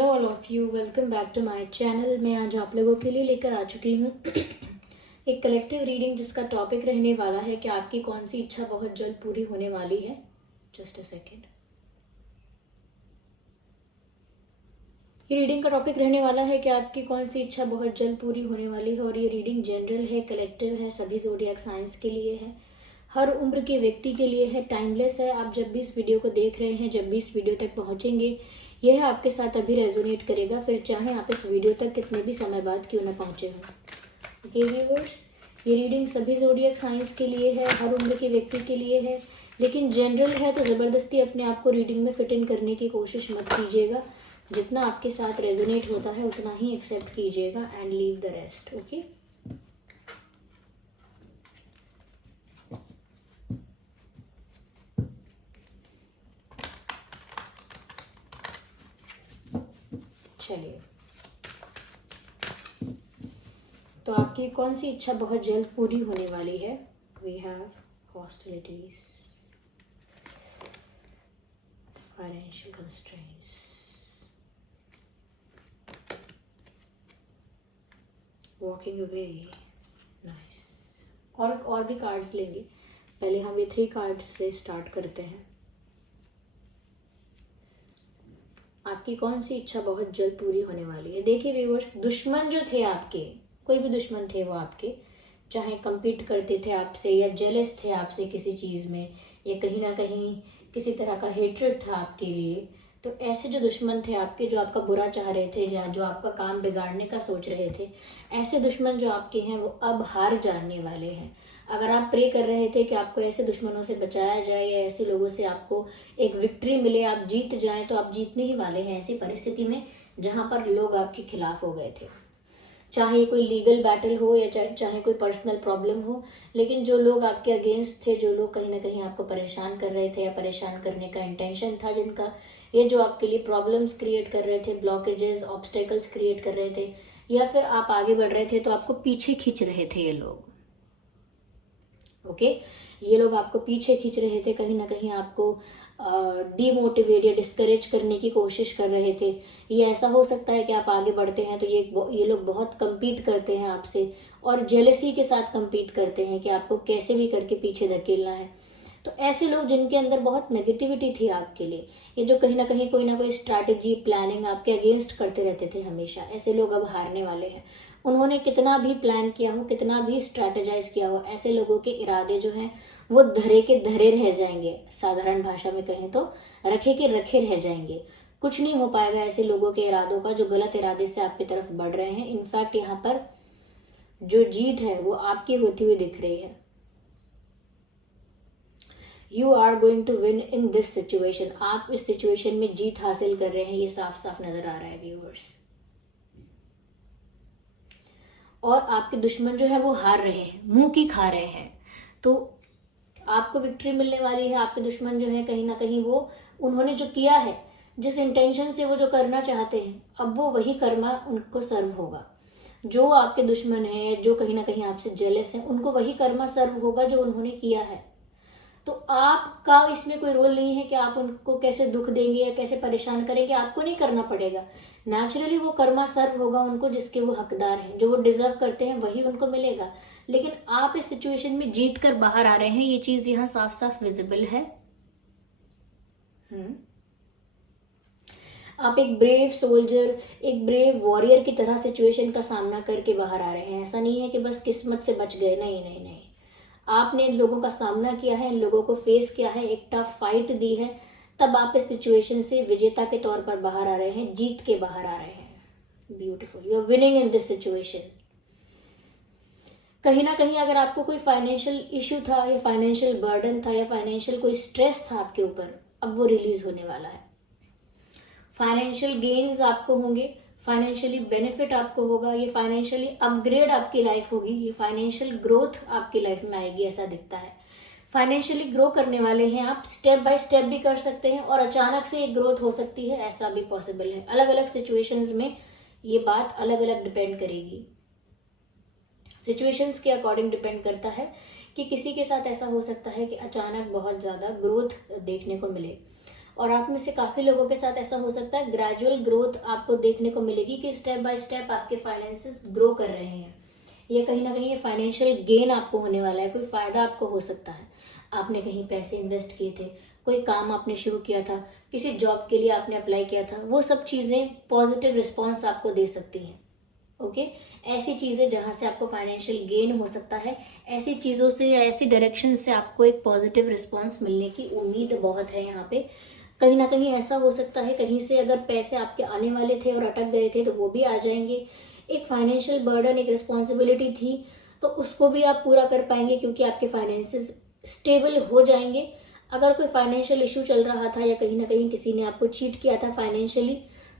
Hello all of you, welcome back to my channel. मैं आज आप लोगों के लिए लेकर आ चुकी हूँ एक कलेक्टिव रीडिंग जिसका टॉपिक रहने वाला है कि आपकी कौन सी इच्छा बहुत जल्द पूरी होने वाली है। Just a second. ये रीडिंग का टॉपिक रहने वाला है कि आपकी कौन सी इच्छा बहुत जल्द पूरी होने वाली है। और ये रीडिंग जनरल है, कलेक्टिव है, सभी ज़ोडिएक साइंस के लिए है, हर उम्र के व्यक्ति के लिए है, टाइमलेस है। आप जब भी इस वीडियो को देख रहे हैं, जब भी इस वीडियो तक पहुंचेंगे, यह आपके साथ अभी रेजोनेट करेगा, फिर चाहे आप इस वीडियो तक कितने भी समय बाद क्यों ना पहुंचे हों। ओके व्यूअर्स, ये रीडिंग सभी ज़ोडिएक साइंस के लिए है, हर उम्र के व्यक्ति के लिए है, लेकिन जनरल है तो ज़बरदस्ती अपने आप को रीडिंग में फिट इन करने की कोशिश मत कीजिएगा। जितना आपके साथ रेजोनेट होता है उतना ही एक्सेप्ट कीजिएगा and leave the rest. Okay, चलिए, तो आपकी कौन सी इच्छा बहुत जल्द पूरी होने वाली है। We have hostilities, financial constraints, walking away, nice. और भी कार्ड्स लेंगे, पहले हम ये 3 कार्ड्स से स्टार्ट करते हैं। आपकी कौन सी इच्छा बहुत जल्द पूरी होने वाली है। देखिए व्यूअर्स, दुश्मन जो थे आपके, कोई भी दुश्मन थे वो आपके, चाहे compete करते थे आपसे या जेलस थे आपसे किसी चीज़ में, या कहीं ना कहीं किसी तरह का हेट्रेड था आपके लिए, तो ऐसे जो दुश्मन थे आपके, जो आपका बुरा चाह रहे थे या जो आपका काम बिगाड़ने का सोच रहे थे, ऐसे दुश्मन जो आपके हैं वो अब हार जाने वाले हैं। अगर आप प्रे कर रहे थे कि आपको ऐसे दुश्मनों से बचाया जाए या ऐसे लोगों से आपको एक विक्ट्री मिले, आप जीत जाएं, तो आप जीतने ही वाले हैं ऐसी परिस्थिति में जहां पर लोग आपके खिलाफ हो गए थे। चाहे कोई लीगल बैटल हो या चाहे कोई पर्सनल प्रॉब्लम हो, लेकिन जो लोग आपके अगेंस्ट थे, जो लोग कहीं ना कहीं आपको परेशान कर रहे थे या परेशान करने का इंटेंशन था जिनका, ये जो आपके लिए प्रॉब्लम्स क्रिएट कर रहे थे, ब्लॉकेजेस, ऑब्स्टेकल्स क्रिएट कर रहे थे, या फिर आप आगे बढ़ रहे थे तो आपको पीछे खींच रहे थे ये लोग। ओके, ये लोग आपको पीछे खींच रहे थे, कहीं ना कहीं आपको डीमोटिवेट या डिस्करेज करने की कोशिश कर रहे थे। ये ऐसा हो सकता है कि आप आगे बढ़ते हैं तो ये लोग बहुत compete करते हैं आपसे और जेलसी के साथ compete करते हैं कि आपको कैसे भी करके पीछे धकेलना है। तो ऐसे लोग जिनके अंदर बहुत नेगेटिविटी थी आपके लिए, ये जो कहीं ना कोई स्ट्रैटेजी, प्लानिंग आपके अगेंस्ट करते रहते थे हमेशा, ऐसे लोग अब हारने वाले हैं। उन्होंने कितना भी प्लान किया हो, कितना भी स्ट्रैटेजाइज किया हो, ऐसे लोगों के इरादे जो हैं वो धरे के धरे रह जाएंगे। साधारण भाषा में कहें तो रखे के रखे रह जाएंगे। कुछ नहीं हो पाएगा ऐसे लोगों के इरादों का जो गलत इरादे से आपकी तरफ बढ़ रहे हैं। इनफैक्ट यहाँ पर जो जीत है वो आपकी होती हुई दिख रही है। You are going to win in this situation. आप इस सिचुएशन में जीत हासिल कर रहे हैं, ये साफ साफ नजर आ रहा है व्यूअर्स। और आपके दुश्मन जो है वो हार रहे हैं, मुंह की खा रहे हैं, तो आपको विक्ट्री मिलने वाली है। आपके दुश्मन जो है कहीं ना कहीं वो, उन्होंने जो किया है, जिस इंटेंशन से वो जो करना चाहते हैं, अब वो वही कर्मा उनको सर्व होगा। जो आपके दुश्मन है, जो कहीं ना कहीं आपसे जेलस है, उनको वही कर्मा सर्व होगा जो उन्होंने किया है। तो आपका इसमें कोई रोल नहीं है कि आप उनको कैसे दुख देंगे या कैसे परेशान करेंगे, आपको नहीं करना पड़ेगा। नेचुरली वो कर्मा सर्व होगा उनको, जिसके वो हकदार हैं, जो वो डिजर्व करते हैं वही उनको मिलेगा। लेकिन आप इस सिचुएशन में जीत कर बाहर आ रहे हैं, ये चीज यहाँ साफ साफ विजिबल है। आप एक ब्रेव सोल्जर, एक ब्रेव वॉरियर की तरह सिचुएशन का सामना करके बाहर आ रहे हैं। ऐसा नहीं है कि बस किस्मत से बच गए, नहीं नहीं नहीं, आपने इन लोगों का सामना किया है, इन लोगों को फेस किया है, एक टफ फाइट दी है, तब आप इस सिचुएशन से विजेता के तौर पर बाहर आ रहे हैं, जीत के बाहर आ रहे हैं। Beautiful, you are winning in this situation. कहीं ना कहीं अगर आपको कोई फाइनेंशियल इश्यू था या फाइनेंशियल बर्डन था या फाइनेंशियल कोई स्ट्रेस था आपके ऊपर, अब वो रिलीज होने वाला है। फाइनेंशियल गेन्स आपको होंगे, फाइनेंशियली बेनिफिट आपको होगा, ये फाइनेंशियली अपग्रेड आपकी लाइफ होगी, ये फाइनेंशियल ग्रोथ आपकी लाइफ में आएगी, ऐसा दिखता है। फाइनेंशियली ग्रो करने वाले हैं आप, स्टेप बाय स्टेप भी कर सकते हैं और अचानक से एक ग्रोथ हो सकती है, ऐसा भी पॉसिबल है। अलग अलग सिचुएशंस में ये बात अलग अलग डिपेंड करेगी, सिचुएशंस के अकॉर्डिंग डिपेंड करता है कि किसी के साथ ऐसा हो सकता है कि अचानक बहुत ज्यादा ग्रोथ देखने को मिले। और आप में से काफ़ी लोगों के साथ ऐसा हो सकता है ग्रेजुअल ग्रोथ आपको देखने को मिलेगी कि स्टेप बाय स्टेप आपके फाइनेंसेस ग्रो कर रहे हैं। ये कहीं ना कहीं ये फाइनेंशियल गेन आपको होने वाला है, कोई फ़ायदा आपको हो सकता है। आपने कहीं पैसे इन्वेस्ट किए थे, कोई काम आपने शुरू किया था, किसी जॉब के लिए आपने अप्लाई किया था, वो सब चीज़ें पॉजिटिव रिस्पॉन्स आपको दे सकती हैं। ओके, ऐसी चीज़ें जहाँ से आपको फाइनेंशियल गेन हो सकता है, ऐसी चीज़ों से या ऐसी डायरेक्शन से आपको एक पॉजिटिव रिस्पॉन्स मिलने की उम्मीद बहुत है। यहाँ पे कहीं ना कहीं ऐसा हो सकता है, कहीं से अगर पैसे आपके आने वाले थे और अटक गए थे तो वो भी आ जाएंगे। एक फाइनेंशियल बर्डन, एक रिस्पॉन्सिबिलिटी थी तो उसको भी आप पूरा कर पाएंगे क्योंकि आपके फाइनेंसेस स्टेबल हो जाएंगे। अगर कोई फाइनेंशियल इशू चल रहा था या कहीं ना कहीं किसी ने आपको चीट किया था फाइनेंशियली,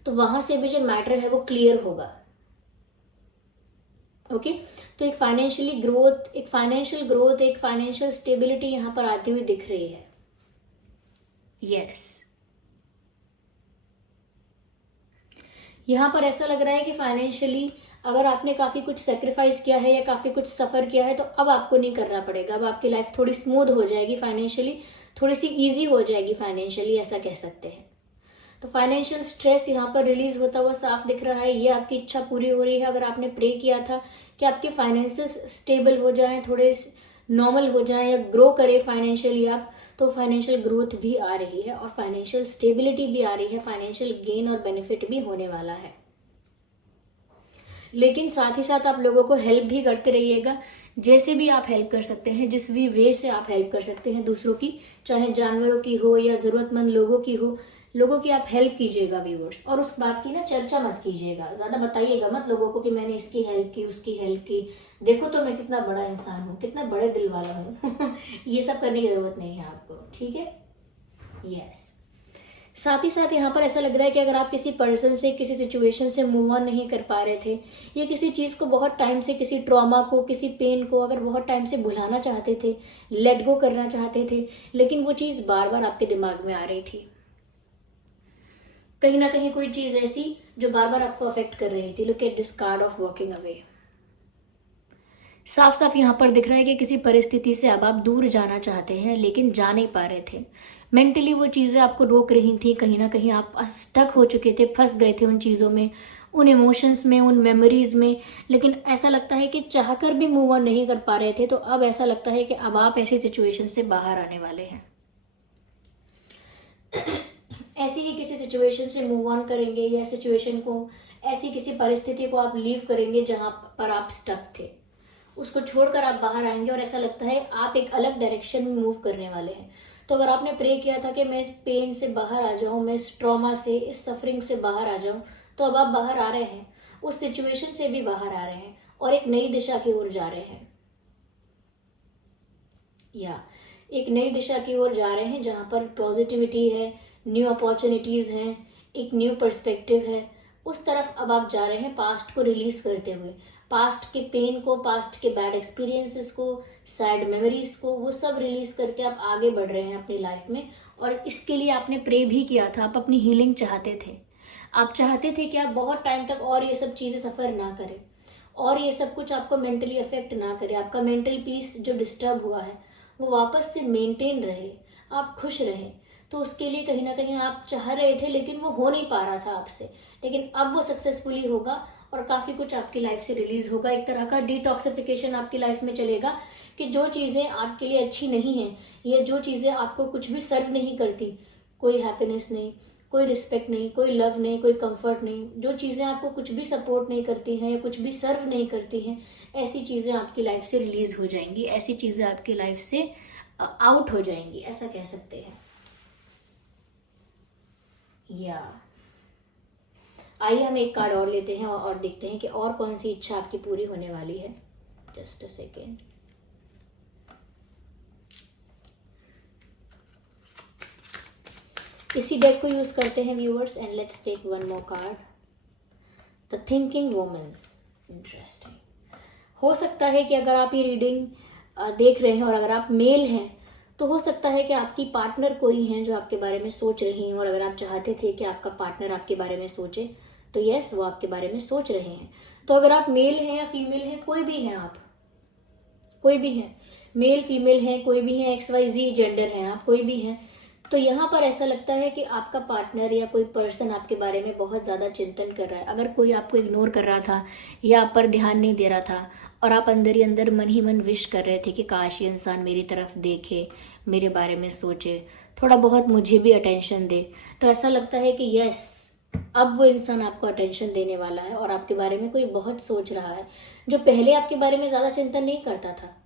तो वहां से भी जो मैटर है वो क्लियर होगा। ओके, तो एक फाइनेंशियल ग्रोथ, एक फाइनेंशियल स्टेबिलिटी यहाँ पर आती हुई दिख रही है। यस, यहाँ पर ऐसा लग रहा है कि फाइनेंशियली अगर आपने काफी कुछ सेक्रीफाइस किया है या काफी कुछ सफर किया है तो अब आपको नहीं करना पड़ेगा। अब आपकी लाइफ थोड़ी स्मूथ हो जाएगी, फाइनेंशियली थोड़ी सी इजी हो जाएगी फाइनेंशियली, ऐसा कह सकते हैं। तो फाइनेंशियल स्ट्रेस यहाँ पर रिलीज होता हुआ साफ दिख रहा है। ये आपकी इच्छा पूरी हो रही है। अगर आपने प्रे किया था कि आपके फाइनेंसेस स्टेबल हो जाएं, थोड़े नॉर्मल हो जाएं या ग्रो करे फाइनेंशियली आप, तो फाइनेंशियल ग्रोथ भी आ रही है और फाइनेंशियल स्टेबिलिटी भी आ रही है, फाइनेंशियल गेन और बेनिफिट भी होने वाला है। लेकिन साथ ही साथ आप लोगों को हेल्प भी करते रहिएगा, जैसे भी आप हेल्प कर सकते हैं, जिस भी वे से आप हेल्प कर सकते हैं दूसरों की, चाहे जानवरों की हो या जरूरतमंद लोगों की हो, लोगों की आप हेल्प कीजिएगा व्यूअर्स। और उस बात की ना चर्चा मत कीजिएगा, ज्यादा बताइएगा मत लोगों को कि मैंने इसकी हेल्प की, उसकी हेल्प की, देखो तो मैं कितना बड़ा इंसान हूँ, कितना बड़े दिल वाला हूँ। ये सब करने की जरूरत नहीं है आपको, ठीक है। यस, साथ ही साथ यहाँ पर ऐसा लग रहा है कि अगर आप किसी पर्सन से, किसी सिचुएशन से मूव ऑन नहीं कर पा रहे थे या किसी चीज़ को बहुत टाइम से, किसी ट्रॉमा को, किसी पेन को अगर बहुत टाइम से भुलाना चाहते थे, लेट गो करना चाहते थे, लेकिन वो चीज़ बार बार आपके दिमाग में आ रही थी, कहीं ना कहीं कोई चीज़ ऐसी जो बार बार आपको अफेक्ट कर रही थी। Look at this card of walking away. साफ साफ यहाँ पर दिख रहा है कि किसी परिस्थिति से अब आप दूर जाना चाहते हैं लेकिन जा नहीं पा रहे थे। मेंटली वो चीज़ें आपको रोक रही थी, कहीं ना कहीं आप स्टक हो चुके थे, फंस गए थे उन चीज़ों में, उन इमोशंस में, उन मेमोरीज में। लेकिन ऐसा लगता है कि चाहकर भी मूव ऑन नहीं कर पा रहे थे, तो अब ऐसा लगता है कि अब आप ऐसी सिचुएशन से बाहर आने वाले हैं। ऐसी ही किसी सिचुएशन से मूव ऑन करेंगे या सिचुएशन को, ऐसी किसी परिस्थिति को आप लीव करेंगे जहां पर आप स्टक थे, उसको छोड़कर आप बाहर आएंगे और ऐसा लगता है आप एक अलग डायरेक्शन में मूव करने वाले हैं। तो अगर आपने प्रे किया था कि मैं इस पेन से बाहर आ जाऊं, मैं इस ट्रॉमा से, इस सफरिंग से बाहर आ जाऊं, तो अब आप बाहर आ रहे हैं, उस सिचुएशन से भी बाहर आ रहे हैं और एक नई दिशा की ओर जा रहे हैं, या एक नई दिशा की ओर जा रहे हैं जहां पर पॉजिटिविटी है, न्यू अपॉर्चुनिटीज हैं, एक न्यू पर्सपेक्टिव है। उस तरफ अब आप जा रहे हैं, पास्ट को रिलीज करते हुए, पास्ट के पेन को, पास्ट के बैड एक्सपीरियंसेस को, सैड मेमोरीज को, वो सब रिलीज करके आप आगे बढ़ रहे हैं अपनी लाइफ में। और इसके लिए आपने प्रे भी किया था, आप अपनी हीलिंग चाहते थे, आप चाहते थे कि आप बहुत टाइम तक और ये सब चीज़ें सफ़र ना करें और ये सब कुछ आपको मेंटली अफेक्ट ना करे, आपका मेंटल पीस जो डिस्टर्ब हुआ है वो वापस से मेंटेन रहे, आप खुश रहे। तो उसके लिए कहीं ना कहीं आप चाह रहे थे लेकिन वो हो नहीं पा रहा था आपसे, लेकिन अब वो सक्सेसफुली होगा और काफ़ी कुछ आपकी लाइफ से रिलीज होगा। एक तरह का डिटॉक्सिफिकेशन आपकी लाइफ में चलेगा कि जो चीज़ें आपके लिए अच्छी नहीं हैं या जो चीज़ें आपको कुछ भी सर्व नहीं करती, कोई हैप्पीनेस नहीं, कोई रिस्पेक्ट नहीं, कोई लव नहीं, कोई कंफर्ट नहीं, जो चीज़ें आपको कुछ भी सपोर्ट नहीं करती हैं या कुछ भी सर्व नहीं करती हैं, ऐसी चीज़ें आपकी लाइफ से रिलीज हो जाएंगी, ऐसी चीज़ें आपकी लाइफ से आउट हो जाएंगी, ऐसा कह सकते हैं। या आइए हम एक कार्ड और लेते हैं और देखते हैं कि और कौन सी इच्छा आपकी पूरी होने वाली है। Just a second. इसी डेक को यूज करते हैं viewers, and let's take one more card, the thinking woman. Interesting. हो सकता है कि अगर आप ये रीडिंग देख रहे हैं और अगर आप मेल हैं तो हो सकता है कि आपकी पार्टनर कोई हैं जो आपके बारे में सोच रही हैं, और अगर आप चाहते थे कि आपका पार्टनर आपके बारे में सोचे तो यस, वो आपके बारे में सोच रहे हैं। तो अगर आप मेल हैं या फीमेल हैं, कोई भी हैं आप, कोई भी हैं, मेल फीमेल हैं, कोई भी हैं, XYZ जेंडर हैं आप, कोई भी हैं, तो यहाँ पर ऐसा लगता है कि आपका पार्टनर या कोई पर्सन आपके बारे में बहुत ज़्यादा चिंतन कर रहा है। अगर कोई आपको इग्नोर कर रहा था या आप पर ध्यान नहीं दे रहा था और आप अंदर ही अंदर मन ही मन विश कर रहे थे कि काश ये इंसान मेरी तरफ देखे, मेरे बारे में सोचे, थोड़ा बहुत मुझे भी अटेंशन दे, तो ऐसा लगता है कि यस, अब वो इंसान आपको अटेंशन देने वाला है और आपके बारे में कोई बहुत सोच रहा है, जो पहले आपके बारे में ज़्यादा चिंतन नहीं करता था।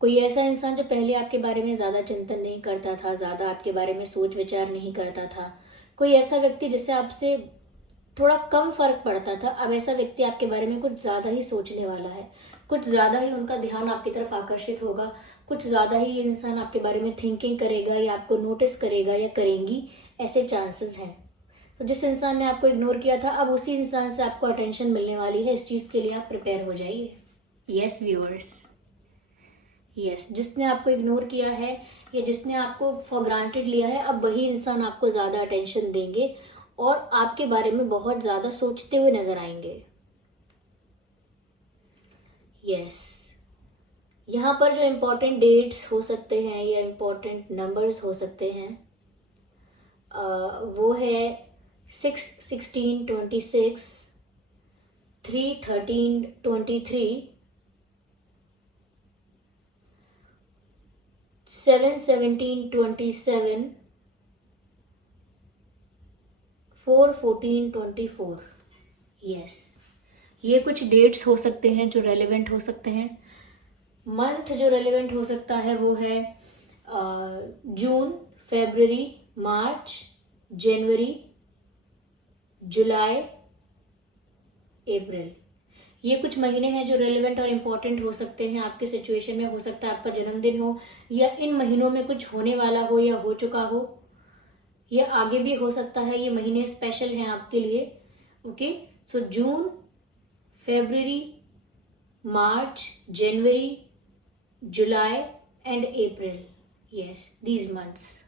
कोई ऐसा इंसान जो पहले आपके बारे में ज़्यादा चिंतन नहीं करता था, ज़्यादा आपके बारे में सोच विचार नहीं करता था, कोई ऐसा व्यक्ति जिससे आपसे थोड़ा कम फर्क पड़ता था, अब ऐसा व्यक्ति आपके बारे में कुछ ज़्यादा ही सोचने वाला है, कुछ ज़्यादा ही उनका ध्यान आपकी तरफ आकर्षित होगा, कुछ ज़्यादा ही ये इंसान आपके बारे में थिंकिंग करेगा या आपको नोटिस करेगा या करेंगी, ऐसे चांसेस हैं। तो जिस इंसान ने आपको इग्नोर किया था, अब उसी इंसान से आपको अटेंशन मिलने वाली है। इस चीज़ के लिए आप प्रिपेयर हो जाइए। यस व्यूअर्स, यस, जिसने आपको इग्नोर किया है या जिसने आपको फॉर ग्रांटेड लिया है, अब वही इंसान आपको ज़्यादा अटेंशन देंगे और आपके बारे में बहुत ज़्यादा सोचते हुए नजर आएंगे। यस, यहाँ पर जो इम्पोर्टेंट डेट्स हो सकते हैं या इम्पोर्टेंट नंबर्स हो सकते हैं, वो है 6/16/26, 3/13/23, 7/17/27, 4/14/24। यस, ये कुछ डेट्स हो सकते हैं जो रेलेवेंट हो सकते हैं। मंथ जो रेलेवेंट हो सकता है वो है जून, फरवरी, मार्च, जनवरी, जुलाई, अप्रैल। ये कुछ महीने हैं जो रेलेवेंट और इम्पॉर्टेंट हो सकते हैं आपके सिचुएशन में। हो सकता है आपका जन्मदिन हो या इन महीनों में कुछ होने वाला हो या हो चुका हो, या आगे भी हो सकता है। ये महीने स्पेशल हैं आपके लिए। Okay, so June, February, March, January, July and April. Yes, these months.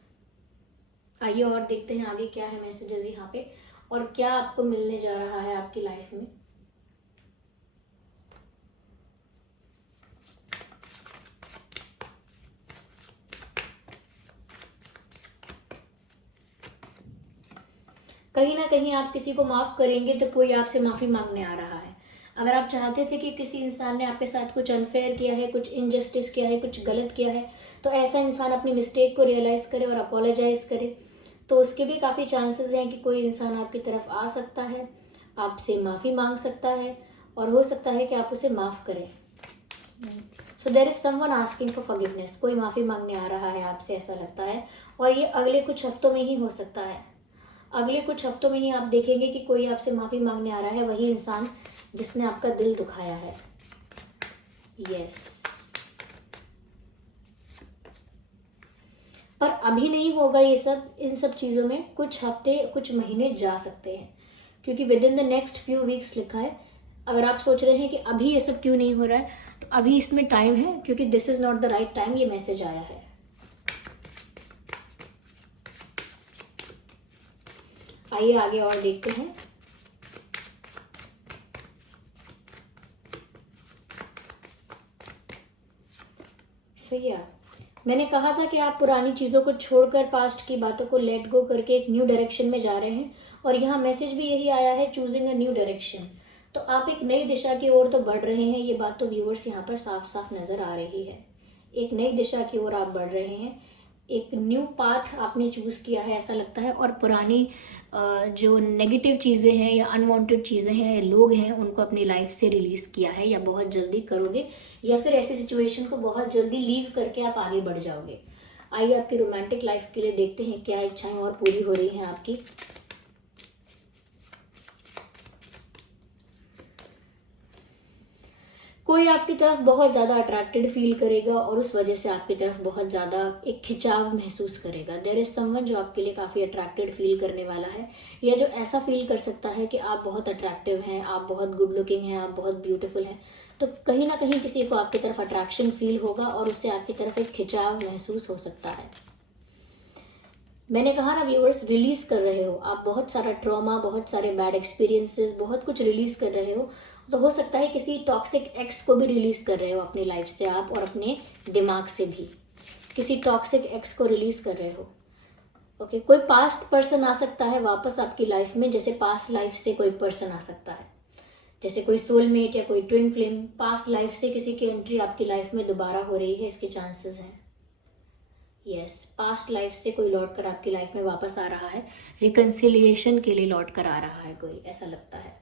आइए और देखते हैं आगे क्या है मैसेजेस यहाँ पे और क्या आपको मिलने जा रहा है आपकी लाइफ में। कहीं ना कहीं आप किसी को माफ करेंगे तो कोई आपसे माफी मांगने आ रहा है। अगर आप चाहते थे कि किसी इंसान ने आपके साथ कुछ अनफेयर किया है, कुछ इनजस्टिस किया है, कुछ गलत किया है, तो ऐसा इंसान अपनी मिस्टेक को रियलाइज करे और अपोलोजाइज करे, तो उसके भी काफ़ी चांसेस हैं कि कोई इंसान आपकी तरफ आ सकता है, आपसे माफ़ी मांग सकता है और हो सकता है कि आप उसे माफ़ करें। So there is someone asking for forgiveness. कोई माफ़ी मांगने आ रहा है आपसे, ऐसा लगता है, और ये अगले कुछ हफ्तों में ही हो सकता है। अगले कुछ हफ्तों में ही आप देखेंगे कि कोई आपसे माफ़ी मांगने आ रहा है, वही इंसान जिसने आपका दिल दुखाया है। यस, पर अभी नहीं होगा ये सब। इन सब चीज़ों में कुछ हफ्ते, कुछ महीने जा सकते हैं, क्योंकि with in the next few weeks लिखा है। अगर आप सोच रहे हैं कि अभी ये सब क्यों नहीं हो रहा है, तो अभी इसमें टाइम है, क्योंकि this is not the right time. ये मैसेज आया है। आइए आगे और देखते हैं। सही है। मैंने कहा था कि आप पुरानी चीज़ों को छोड़कर, पास्ट की बातों को लेट गो करके एक न्यू डायरेक्शन में जा रहे हैं, और यहाँ मैसेज भी यही आया है, चूजिंग अ न्यू डायरेक्शन। तो आप एक नई दिशा की ओर तो बढ़ रहे हैं, ये बात तो व्यूअर्स यहाँ पर साफ साफ नजर आ रही है। एक नई दिशा की ओर आप बढ़ रहे हैं, एक न्यू पाथ आपने चूज किया है, ऐसा लगता है। और पुरानी जो नेगेटिव चीज़ें हैं या अनवांटेड चीज़ें हैं, लोग हैं, उनको अपनी लाइफ से रिलीज किया है, या बहुत जल्दी करोगे, या फिर ऐसी सिचुएशन को बहुत जल्दी लीव करके आप आगे बढ़ जाओगे। आइए आपकी रोमांटिक लाइफ के लिए देखते हैं क्या इच्छाएं और पूरी हो रही हैं आपकी। कोई आपकी तरफ बहुत ज़्यादा अट्रैक्टेड फील करेगा और उस वजह से आपकी तरफ बहुत ज़्यादा एक खिंचाव महसूस करेगा। देयर इज समवन जो आपके लिए काफ़ी अट्रैक्टेड फील करने वाला है, या जो ऐसा फील कर सकता है कि आप बहुत अट्रैक्टिव हैं, आप बहुत गुड लुकिंग हैं, आप बहुत ब्यूटीफुल हैं। तो कहीं ना कहीं किसी को आपकी तरफ अट्रैक्शन फील होगा और उससे आपकी तरफ एक खिंचाव महसूस हो सकता है। मैंने कहा ना व्यूअर्स, रिलीज कर रहे हो आप बहुत सारा ट्रॉमा, बहुत सारे बैड एक्सपीरियंसेस, बहुत कुछ रिलीज कर रहे हो। तो हो सकता है किसी टॉक्सिक एक्स को भी रिलीज कर रहे हो अपनी लाइफ से आप, और अपने दिमाग से भी किसी टॉक्सिक एक्स को रिलीज कर रहे हो। ओके, कोई पास्ट पर्सन आ सकता है वापस आपकी लाइफ में, जैसे पास्ट लाइफ से कोई पर्सन आ सकता है, जैसे कोई सोलमेट या कोई ट्विन फ्लेम, पास्ट लाइफ से किसी की एंट्री आपकी लाइफ में दोबारा हो रही है, इसके चांसेस हैं। यस, पास्ट लाइफ से कोई लौट कर आपकी लाइफ में वापस आ रहा है, रिकंसिलिएशन के लिए लौट कर आ रहा है कोई, ऐसा लगता है।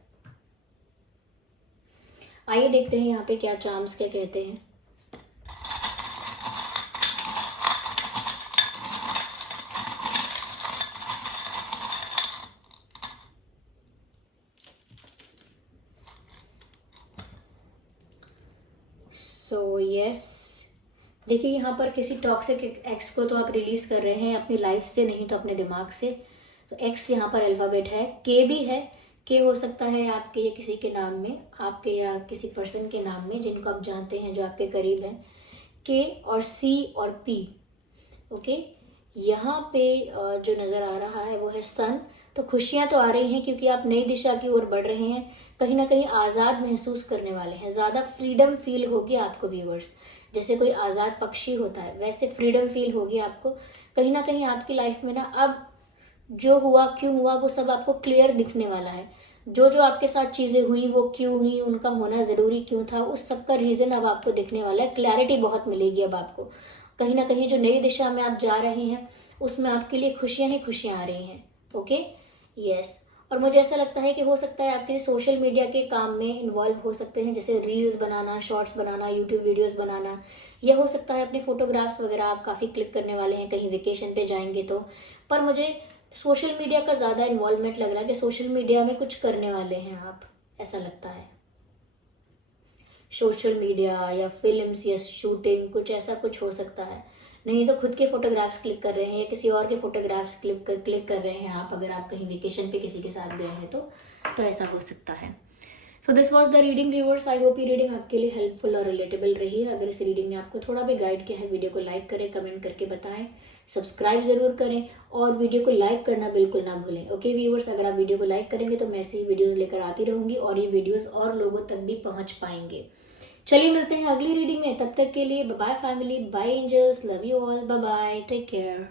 आइए देखते हैं यहाँ पे क्या चार्म्स क्या कहते हैं। सो यस, देखिए यहाँ पर किसी टॉक्सिक एक्स को तो आप रिलीज कर रहे हैं अपनी लाइफ से, नहीं तो अपने दिमाग से। तो एक्स यहाँ पर अल्फाबेट है, के भी है। के हो सकता है आपके या किसी के नाम में, आपके या किसी पर्सन के नाम में जिनको आप जानते हैं, जो आपके करीब हैं। के और सी और पी। ओके, यहाँ पे जो नज़र आ रहा है वो है सन। तो खुशियाँ तो आ रही हैं क्योंकि आप नई दिशा की ओर बढ़ रहे हैं, कहीं ना कहीं आज़ाद महसूस करने वाले हैं, ज़्यादा फ्रीडम फील होगी आपको व्यूअर्स। जैसे कोई आज़ाद पक्षी होता है वैसे फ्रीडम फील होगी आपको। कहीं ना कहीं आपकी लाइफ में ना अब जो हुआ क्यों हुआ वो सब आपको क्लियर दिखने वाला है। जो जो आपके साथ चीज़ें हुई वो क्यों हुई, उनका होना ज़रूरी क्यों था, उस सब का रीज़न अब आपको दिखने वाला है। क्लैरिटी बहुत मिलेगी अब आपको। कहीं ना कहीं जो नई दिशा में आप जा रहे हैं उसमें आपके लिए खुशियां ही खुशियां आ रही हैं। Okay, yes. और मुझे ऐसा लगता है कि हो सकता है आप किसी सोशल मीडिया के काम में इन्वॉल्व हो सकते हैं, जैसे रील्स बनाना, शॉर्ट्स बनाना, यूट्यूब वीडियोस बनाना, या हो सकता है अपने फोटोग्राफ्स वगैरह आप काफ़ी क्लिक करने वाले हैं कहीं वेकेशन पे जाएंगे तो। पर मुझे सोशल मीडिया का ज़्यादा इन्वॉल्वमेंट लग रहा है कि सोशल मीडिया में कुछ करने वाले हैं आप, ऐसा लगता है। सोशल मीडिया या फिल्म्स या शूटिंग, कुछ ऐसा कुछ हो सकता है। नहीं तो खुद के फोटोग्राफ्स क्लिक कर रहे हैं या किसी और के फोटोग्राफ्स क्लिक कर रहे हैं आप, अगर आप कहीं वेकेशन पे किसी के साथ गए हैं तो ऐसा हो सकता है। So this was the reading viewers. I hope ये रीडिंग आपके लिए हेल्पफुल और रिलेटेबल रही है। अगर इस रीडिंग ने आपको थोड़ा भी गाइड किया है, वीडियो को लाइक करें, कमेंट करके बताएं, सब्सक्राइब जरूर करें और वीडियो को लाइक करना बिल्कुल ना भूलें। ओके व्यूअर्स, अगर आप वीडियो को लाइक करेंगे तो मैं ऐसी वीडियोज़ लेकर आती रहूँगी और ये वीडियोज़ और लोगों तक भी पहुँच पाएंगे। चलिए मिलते हैं अगली रीडिंग में, तब तक के लिए bye bye family, bye angels, love you all, bye bye, take care.